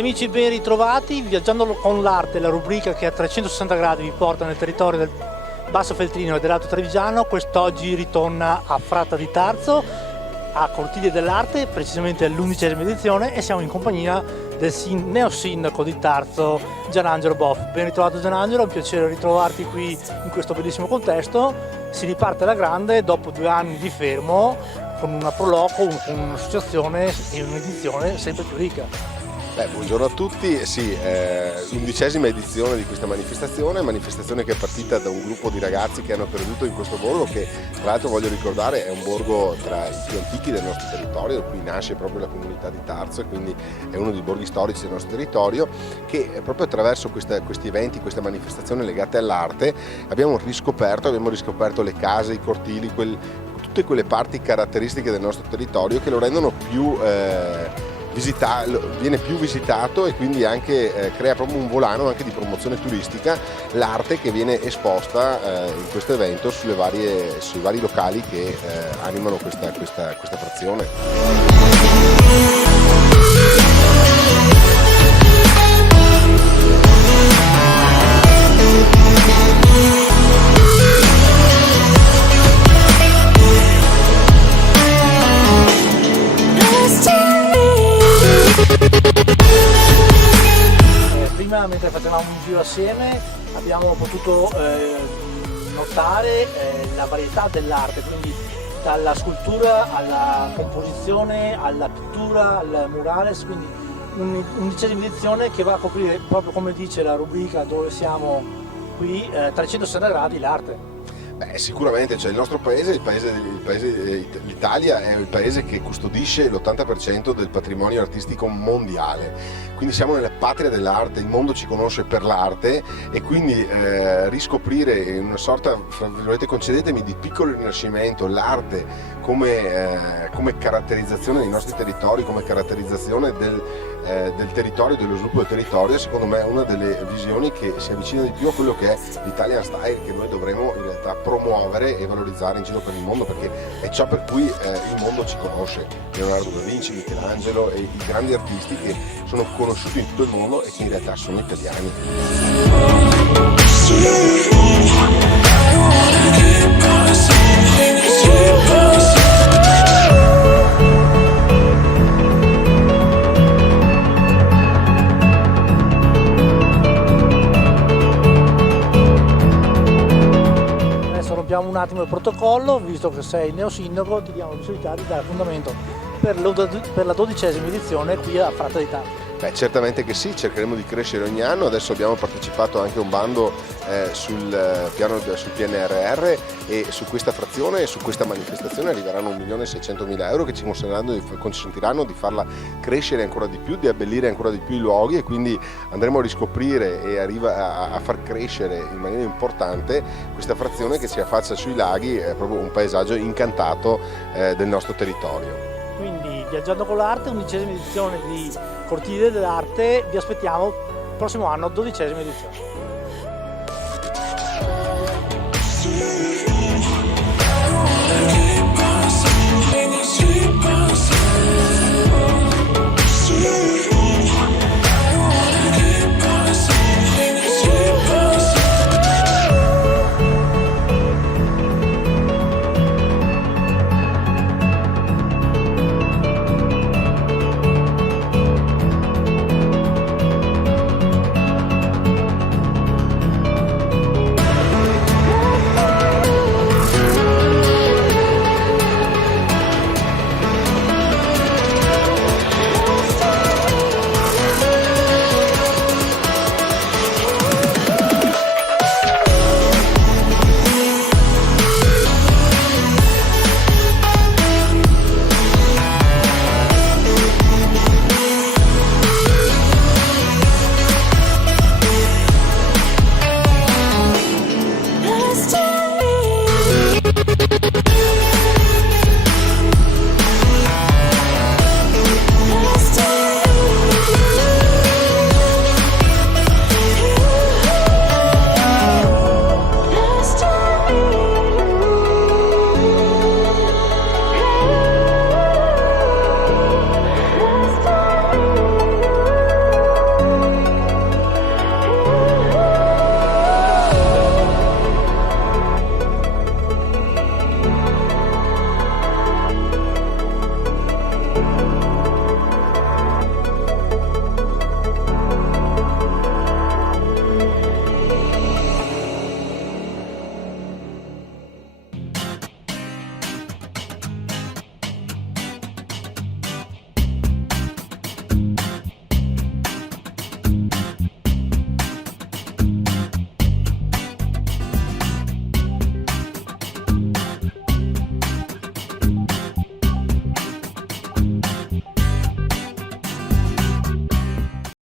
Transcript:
Cari amici, ben ritrovati. Viaggiando con l'arte, la rubrica che a 360 gradi vi porta nel territorio del Basso Feltrino e dell'Alto Trevigiano. Quest'oggi ritorna a Fratta di Tarzo, a Cortile dell'Arte, precisamente all'11ª edizione, e siamo in compagnia del neosindaco di Tarzo, Gianangelo Boff. Ben ritrovato Gianangelo, è un piacere ritrovarti qui in questo bellissimo contesto. Si riparte alla grande dopo 2 anni di fermo, con una proloco, con un'associazione e un'edizione sempre più ricca. Buongiorno a tutti, sì, l'11ª edizione di questa manifestazione che è partita da un gruppo di ragazzi che hanno creduto in questo borgo che, tra l'altro voglio ricordare, è un borgo tra i più antichi del nostro territorio. Qui nasce proprio la comunità di Tarzo e quindi è uno dei borghi storici del nostro territorio, che proprio attraverso questi eventi, queste manifestazioni legate all'arte abbiamo riscoperto le case, i cortili, tutte quelle parti caratteristiche del nostro territorio che lo rendono viene più visitato e quindi anche crea proprio un volano anche di promozione turistica, l'arte che viene esposta in questo evento sui vari locali che animano questa frazione. Prima, mentre facevamo un giro assieme, abbiamo potuto notare la varietà dell'arte, quindi dalla scultura alla composizione, alla pittura, al murales, quindi un'11ª edizione che va a coprire, proprio come dice la rubrica dove siamo qui, 360 gradi l'arte. Sicuramente, cioè il nostro paese, l'Italia è il paese che custodisce l'80% del patrimonio artistico mondiale, quindi siamo nella patria dell'arte, il mondo ci conosce per l'arte e quindi riscoprire una sorta, fra virgolette, concedetemi, di piccolo rinascimento, l'arte come caratterizzazione dei nostri territori, come caratterizzazione del territorio, dello sviluppo del territorio, secondo me è una delle visioni che si avvicina di più a quello che è l'Italian Style, che noi dovremo in realtà promuovere e valorizzare in giro per il mondo, perché è ciò per cui il mondo ci conosce. Leonardo da Vinci, Michelangelo e i grandi artisti che sono conosciuti in tutto il mondo e che in realtà sono italiani. Rompiamo un attimo il protocollo, visto che sei il neosindaco, ti diamo la possibilità di dare appuntamento per la 12ª edizione qui a Fratta di Tarzo. Certamente che sì, cercheremo di crescere ogni anno. Adesso abbiamo partecipato anche a un bando sul PNRR e su questa frazione e su questa manifestazione arriveranno 1.600.000 euro che ci consentiranno di farla crescere ancora di più, di abbellire ancora di più i luoghi, e quindi andremo a riscoprire e a far crescere in maniera importante questa frazione che si affaccia sui laghi, è proprio un paesaggio incantato del nostro territorio. Quindi, viaggiando con l'arte, 11ª edizione di Cortile dell'Arte, vi aspettiamo il prossimo anno, 12ª edizione.